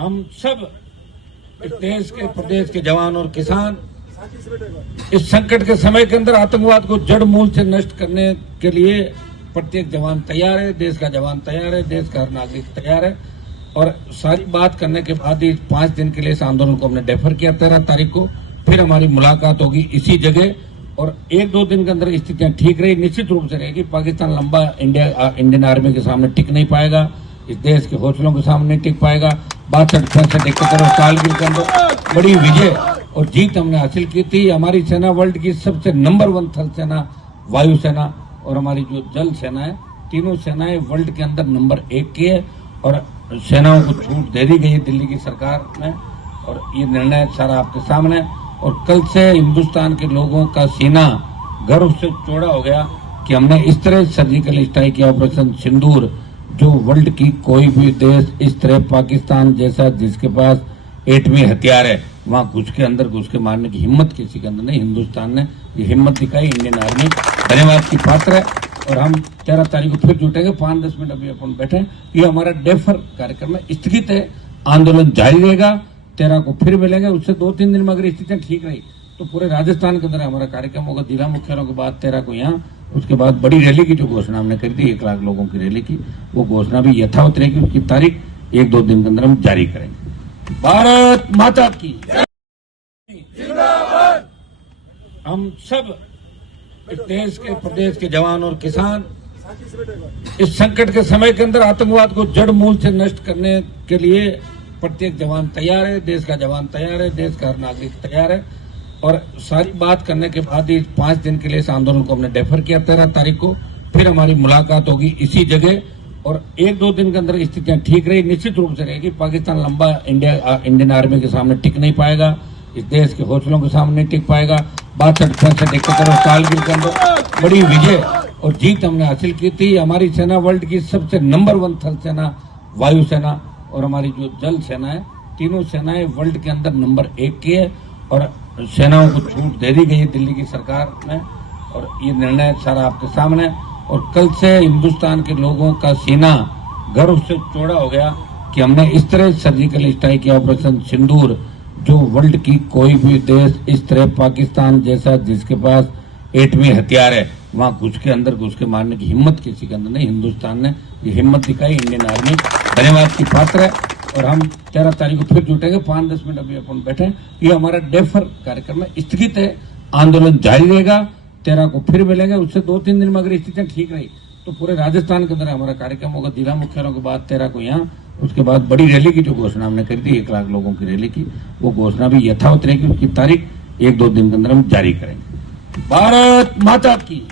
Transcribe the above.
हम सब इस देश के प्रदेश के जवान और किसान इस संकट के समय के अंदर आतंकवाद को जड़ मूल से नष्ट करने के लिए प्रत्येक जवान तैयार है, देश का जवान तैयार है, देश का हर नागरिक तैयार है। और सारी बात करने के बाद ही 5 दिन के लिए इस आंदोलन को हमने डेफर किया। 13 तारीख को फिर हमारी मुलाकात होगी इसी जगह और 1-2 दिन के अंदर स्थितियां ठीक रही, निश्चित रूप से रहेगी। पाकिस्तान लंबा इंडियन आर्मी के सामने टिक नहीं पाएगा, इस देश के हौसलों के सामने नहीं टिक पाएगा। 62-65 साल के अंदर बड़ी विजय और जीत हमने हासिल की थी। हमारी सेना वर्ल्ड की सबसे नंबर 1 थल सेना, वायु सेना और हमारी जो जल सेना है, तीनों सेनाएं वर्ल्ड के अंदर नंबर 1 की है। और सेनाओं को छूट दे दी गई है दिल्ली की सरकार ने और ये निर्णय सारा आपके सामने। और कल से हिंदुस्तान के लोगों का सीना गर्व से चौड़ा हो गया कि हमने इस तरह सर्जिकल स्ट्राइक किया, ऑपरेशन सिंदूर, जो वर्ल्ड की कोई भी देश इस तरह पाकिस्तान जैसा जिसके पास एटमी हथियार है वहां घुस के मारने की हिम्मत किसी के अंदर नहीं। हिंदुस्तान ने ये हिम्मत दिखाई, इंडियन आर्मी धन्यवाद की पात्र है। और हम 13 तारीख को फिर जुटेंगे। 5-10 मिनट अभी अपन बैठे। ये हमारा डेफर कार्यक्रम है, स्थगित है, आंदोलन जारी रहेगा। 13 को फिर मिलेंगे। उससे 2-3 दिन में अगर स्थितियां ठीक रही तो पूरे राजस्थान के अंदर हमारा कार्यक्रम होगा। जिला मुख्यालयों के बाद 13 को यहाँ, उसके बाद बड़ी रैली की जो घोषणा हमने करी थी 1 लाख लोगों की रैली की, वो घोषणा भी यथावत रहेगी। उसकी तारीख 1-2 दिन के अंदर हम जारी करेंगे। भारत माता की जिंदाबाद। हम सब इस देश के प्रदेश के जवान और किसान इस संकट के समय के अंदर आतंकवाद को जड़ मूल से नष्ट करने के लिए प्रत्येक जवान तैयार है, देश का जवान तैयार है, देश का हर नागरिक तैयार है। और सारी बात करने के बाद ही 5 दिन के लिए इस आंदोलन को हमने डेफर किया। 13 तारीख को फिर हमारी मुलाकात होगी इसी जगह और 1-2 दिन के अंदर स्थितियां ठीक रही, निश्चित रूप से रहेगी। पाकिस्तान लंबा इंडियन आर्मी के सामने टिक नहीं पाएगा, इस देश के हौसलों के सामने नहीं टिक पाएगा। 62-65 साल के अंदर बड़ी विजय और जीत हमने हासिल की थी। हमारी सेना वर्ल्ड की सबसे नंबर 1 थल सेना, वायु सेना और हमारी जो जल सेना है, तीनों सेनाएं वर्ल्ड के अंदर नंबर 1 की है। और सेनाओं को छूट दे दी गई है दिल्ली की सरकार ने और ये निर्णय सारा आपके सामने। और कल से हिंदुस्तान के लोगों का सीना गर्व से चौड़ा हो गया कि हमने इस तरह सर्जिकल स्ट्राइक किया, ऑपरेशन सिंदूर, जो वर्ल्ड की कोई भी देश इस तरह पाकिस्तान जैसा जिसके पास एटमी हथियार है वहां घुस के मारने की हिम्मत किसी के अंदर नहीं। हिंदुस्तान ने ये हिम्मत दिखाई, इंडियन आर्मी धन्यवाद की पात्र है। और हम 13 तारीख को फिर जुटेंगे। 5-10 मिनट अभी अपन बैठे। ये हमारा डेफर कार्यक्रम है, स्थगित है, आंदोलन जारी रहेगा। 13 को फिर मिलेंगे। उससे 2-3 दिन में अगर स्थितियां ठीक रही तो पूरे राजस्थान के अंदर हमारा कार्यक्रम होगा। जिला मुख्यालयों के बाद 13 को यहाँ, उसके बाद बड़ी रैली की जो घोषणा हमने करी थी 1 लाख लोगों की रैली की, वो घोषणा भी यथावत रहेगी। उसकी तारीख 1-2 दिन के अंदर हम जारी करेंगे। भारत माता की